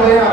হয়ে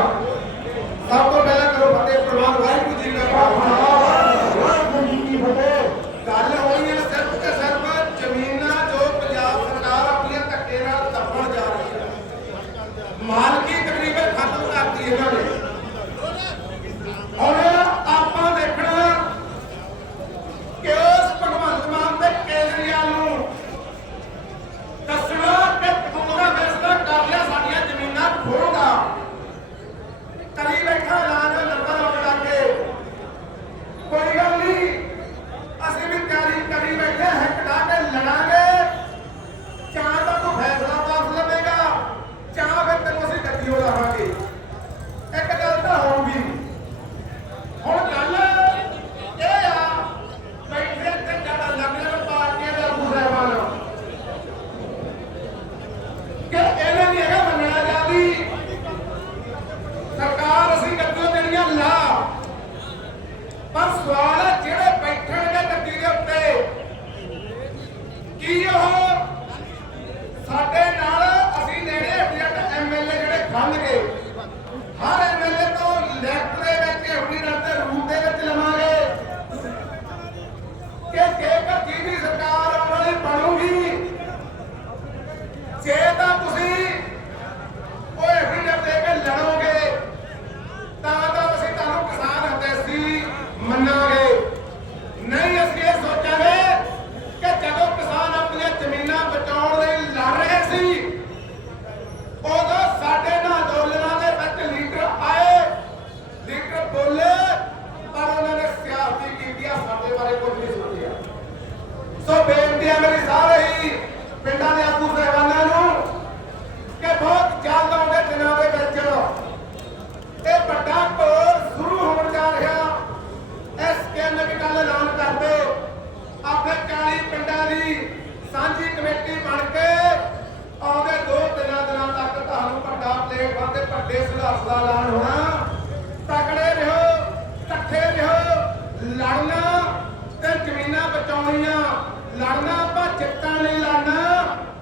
ਪਰ ਸਵਾਲ ਹੈ, ਜਿਹੜੇ ਬੈਠਣਗੇ ਗੱਦੀ ਦੇ ਉੱਤੇ, ਕੀ ਉਹ ਸਾਡੇ ਨਾਲ ਅਸੀਂ ਲੈਣੇ ਐਡਜੈਕਟ ਐਮਐਲਏ ਜਿਹੜੇ ਖੜਨਗੇ ਹਰ ਐਮਐਲਏ ਤੋਂ ਲੈਫਟ ਦੇ ਵਿੱਚ ਐਫਡੀ ਦੇ ਰੂਪ ਦੇ ਵਿੱਚ ਲਵਾਂਗੇ। ਕਿ ਜੇਕਰ ਜਿਹਦੀ ਸਰਕਾਰ ਆਉਣ ਵਾਲੀ ਬਣੂਗੀ ਜੇ ਤਾਂ ਤੁਸੀਂ ਉਹ ਐਫਡੀ ਦੇ ਕੇ ਲੜੋਗੇ ਤਾਂ ਤਾਂ ਅਸੀਂ ਤੁਹਾਨੂੰ ਕਿਸਾਨ ਹਿਤੈਸ਼ੀ ਮੰਨਾਂਗੇ ਨਹੀਂ ਅਸੀਂ ਇਹ ਸੋਚਾਂਗੇ ਕਿ ਜਦੋਂ ਕਿਸਾਨ ਆਪਣੀਆਂ ਜ਼ਮੀਨਾਂ ਬਚਾਉਣ ਲਈ ਲੜ ਰਹੇ ਸੀ ਉਦੋਂ ਸਾਡੇ ਨਾਲ ਅੰਦੋਲਨਾਂ ਦੇ ਵਿੱਚ ਲੀਡਰ ਆਏ ਲੀਡਰ ਬੋਲੇ ਪਰ ਉਹਨਾਂ ਨੇ ਸਿਆਸਤੀ ਕੀਤੀਆਂ ਸਾਡੇ ਬਾਰੇ ਕੁਝ ਨਹੀਂ ਸੋਚਿਆ ਸੋ ਬੇਨਤੀ ਹੈ ਮੇਰੀ ਸਾਰੇ ਹੀ ਪਿੰਡਾਂ ਦੇ ਆਗੂ ਸਹਿਬਾਨਾਂ ਨੂੰ ਕਿ ਬਹੁਤ ਜਲਦ ਆਉਂਦੇ ਦਿਨਾਂ ਦੇ ਵਿੱਚ ਇਹ ਵੱਡਾ ਘੋਰ ਸ਼ੁਰੂ ਹੋਣ ਜਾ ਰਿਹਾ। ਇਸ ਕੇਂਦਰ ਦੀ ਗੱਲ ਐਲਾਨ ਕਰਦੇ ਆਪਣੇ 40 ਪਿੰਡਾਂ ਦੀ ਸਾਂਝੀ ਕਮੇਟੀ ਬਣ ਕੇ ਆਉਂਦੇ ਦੋ ਤਿੰਨਾਂ ਦਿਨਾਂ ਤੱਕ ਤੁਹਾਨੂੰ ਵੱਡਾ ਪਲੇਟਫਾਰਮ ਤੇ ਵੱਡੇ ਸੰਘਰਸ਼ ਦਾ ਐਲਾਨ ਹੋਣਾ। ਤਕੜੇ ਰਹੋ, ਇਕੱਠੇ ਰਹੋ, ਲੜਨਾ ਬਚਾਉਣੀਆਂ। ਲੜਨਾ ਆਪਾਂ ਜਿੱਤਾਂ ਲਈ ਲੜਨਾ।